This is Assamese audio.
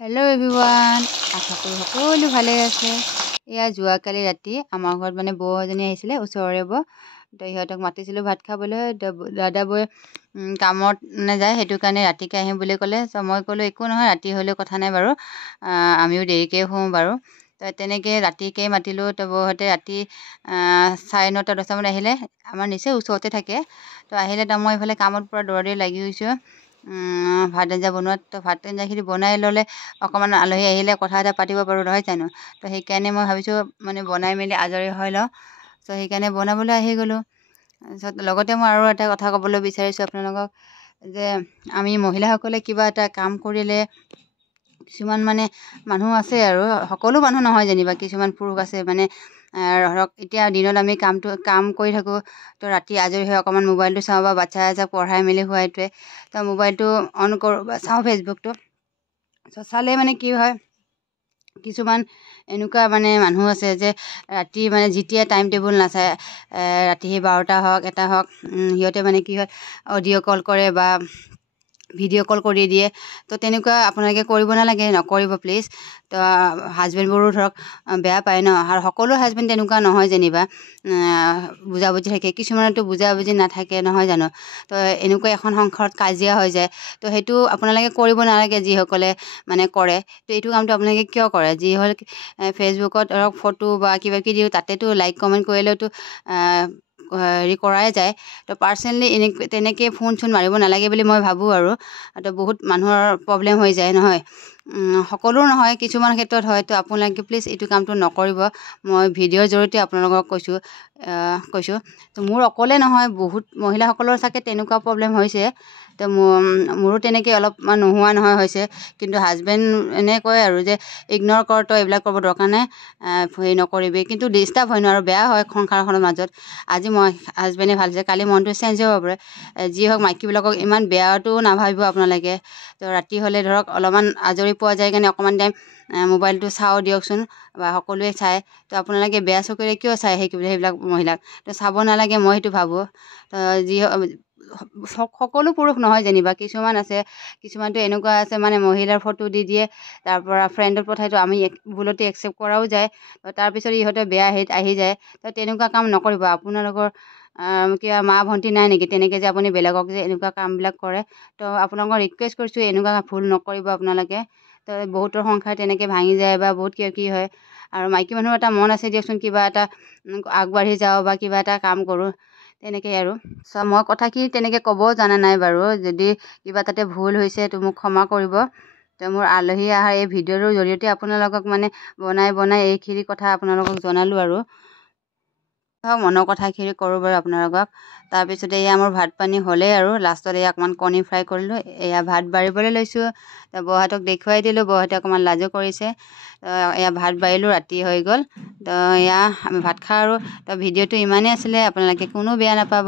হেল্ল' এভৰিৱান, আশা কৰোঁ সকলো ভালে আছে। এয়া যোৱাকালি ৰাতি আমাৰ ঘৰত মানে বৌ এজনী আহিছিলে, ওচৰৰে বৌ। তো সিহঁতক মাতিছিলোঁ ভাত খাবলৈ। দাদা বৌয়ে কামত নাযায়, সেইটো কাৰণে ৰাতিকৈ আহিম বুলি ক'লে। চ' মই ক'লোঁ একো নহয়, ৰাতি হ'লেও কথা নাই বাৰু, আমিও দেৰিকৈ শুওঁ বাৰু। তো তেনেকৈ ৰাতিকৈ মাতিলোঁ। তো বৌহঁতে ৰাতি 9:30 10টামান আহিলে। আমাৰ নিচেই ওচৰতে থাকে। তো আহিলে, তো মই এইফালে কামত পূৰা দৌৰা লাগি গৈছোঁ ভাত আঞ্জা বনোৱাত। তো ভাত আঞ্জাখিনি বনাই ল'লে অকণমান আলহী আহিলে কথা এটা পাতিব পাৰোঁ, নহয় জানো। তো সেইকাৰণে মই ভাবিছোঁ মানে বনাই মেলি আজৰি হৈ লওঁ। চ' সেইকাৰণে বনাবলৈ আহি গ'লোঁ। তাৰপিছত লগতে মই আৰু এটা কথা ক'বলৈ বিচাৰিছোঁ আপোনালোকক, যে আমি মহিলাসকলে কিবা এটা কাম কৰিলে, কিছুমান মানে মানুহ আছে আৰু, সকলো মানুহ নহয় যেনিবা, কিছুমান পুৰুষ আছে মানে ধৰক এতিয়া দিনত আমি কাম কৰি থাকোঁ। তো ৰাতি আজৰি হৈ অকণমান মোবাইলটো চাওঁ বা বাচ্ছা এজাক পঢ়াই মেলি শুৱাইটোৱে, তো মোবাইলটো অন কৰোঁ বা চাওঁ ফেচবুকটো। চালে মানে কি হয়, কিছুমান এনেকুৱা মানে মানুহ আছে যে ৰাতি মানে যেতিয়া টাইম টেবুল নাচায়, ৰাতি 12টা হওক 1টা হওক, সিহঁতে মানে কি হয় অডিঅ' কল কৰে বা ভিডিঅ' কল কৰি দিয়ে। তো তেনেকুৱা আপোনালোকে কৰিব নালাগে, নকৰিব প্লিজ। তো হাজবেণ্ডবোৰো ধৰক বেয়া পায় ন, আৰু সকলো হাজবেণ্ড তেনেকুৱা নহয় যেনিবা, বুজাবুজি থাকে, কিছুমানতো বুজাবুজি নাথাকে, নহয় জানো। তো এনেকুৱা এখন সংসাৰত কাজিয়া হৈ যায়। তো সেইটো আপোনালোকে কৰিব নালাগে, যিসকলে মানে কৰে। তো এইটো কামটো আপোনালোকে কিয় কৰে? যি হ'ল ফেচবুকত ধৰক ফটো বা কিবা কিবি দিওঁ, তাতেতো লাইক কমেণ্ট কৰিলেওতো হেৰি কৰাই যায়। তো পাৰ্চনেলি তেনেকৈ ফোন চোন মাৰিব নালাগে বুলি মই ভাবোঁ আৰু। তো বহুত মানুহৰ প্ৰব্লেম হৈ যায়, নহয়। সকলো নহয়, কিছুমান ক্ষেত্ৰত হয়। তো আপোনালোকে প্লিজ এইটো কামটো নকৰিব। মই ভিডিঅ'ৰ জৰিয়তে আপোনালোকক কৈছোঁ। তো মোৰ অকলে নহয়, বহুত মহিলাসকলৰ চাগে তেনেকুৱা প্ৰব্লেম হৈছে। তো মোৰো তেনেকৈ অলপমান নোহোৱা নহয় হৈছে। কিন্তু হাজবেণ্ড এনে কয় আৰু যে ইগন'ৰ কৰ, তই এইবিলাক কৰিব দৰকাৰ নাই, হেৰি নকৰিবি। কিন্তু ডিষ্টাৰ্ব হয় ন, আৰু বেয়া হয় সংসাৰখনৰ মাজত। আজি মই হাজবেণ্ডে ভাল হৈছে, কালি মনটো চেঞ্জ হ'ব পাৰে। যি হওক, মাইকীবিলাকক ইমান বেয়াটো নাভাবিব আপোনালোকে। তো ৰাতি হ'লে ধৰক অলপমান আজৰি পোৱা যায় কাৰণে অকণমান টাইম মোবাইলটো চাওঁ দিয়কচোন, বা সকলোৱে চায়। তো আপোনালোকে বেয়া চকুৰে কিয় চায় সেইবিলাক মহিলাক? তো চাব নালাগে, মই সেইটো ভাবোঁ। তো সকলো পুৰুষ নহয় যেনিবা, কিছুমান আছে, কিছুমানটো এনেকুৱা আছে মানে মহিলাৰ ফটো দি দিয়ে, তাৰপৰা ফ্ৰেণ্ডত পঠাইতো আমি ভুলতে একচেপ্ট কৰাও যায়। তাৰপিছত ইহঁতে বেয়া হেৰিত আহি যায়। তো তেনেকুৱা কাম নকৰিব। আপোনালোকৰ কিবা মা ভণ্টি নাই নেকি তেনেকৈ যে আপুনি বেলেগক যে এনেকুৱা কামবিলাক কৰে? তো আপোনালোকক ৰিকুৱেষ্ট কৰিছোঁ, এনেকুৱা ভুল নকৰিব আপোনালোকে। তো বহুতৰ সংসাৰ তেনেকৈ ভাঙি যায় বা বহুত কিবা কিবি হয়। আৰু মাইকী মানুহৰ এটা মন আছে দিয়কচোন, কিবা এটা আগবাঢ়ি যাওঁ বা কিবা এটা কাম কৰোঁ, তেনেকৈ আৰু। চ' মই কথাখিনি তেনেকৈ ক'বও জানা নাই বাৰু। যদি কিবা তাতে ভুল হৈছে তো মোক ক্ষমা কৰিব। তো মোৰ আলহী অহাৰ এই ভিডিঅ'টোৰ জৰিয়তে আপোনালোকক মানে বনাই এইখিনি কথা আপোনালোকক জনালোঁ আৰু। মনৰ কথাখিনি কৰোঁ বাৰু আপোনালোকক। তাৰপিছতে এয়া মোৰ ভাত পানী হ'লেই আৰু, লাষ্টত এয়া অকণমান কণী ফ্ৰাই কৰিলোঁ। এয়া ভাত বাঢ়িবলৈ লৈছোঁ। তো বৌহঁতক দেখুৱাই দিলোঁ, বৌহঁতে অকণমান লাজো কৰিছে। এয়া ভাত বাঢ়িলোঁ, ৰাতি হৈ গ'ল। তো এয়া আমি ভাত খাওঁ আৰু। তো ভিডিঅ'টো ইমানেই আছিলে, আপোনালোকে কোনো বেয়া নাপাব।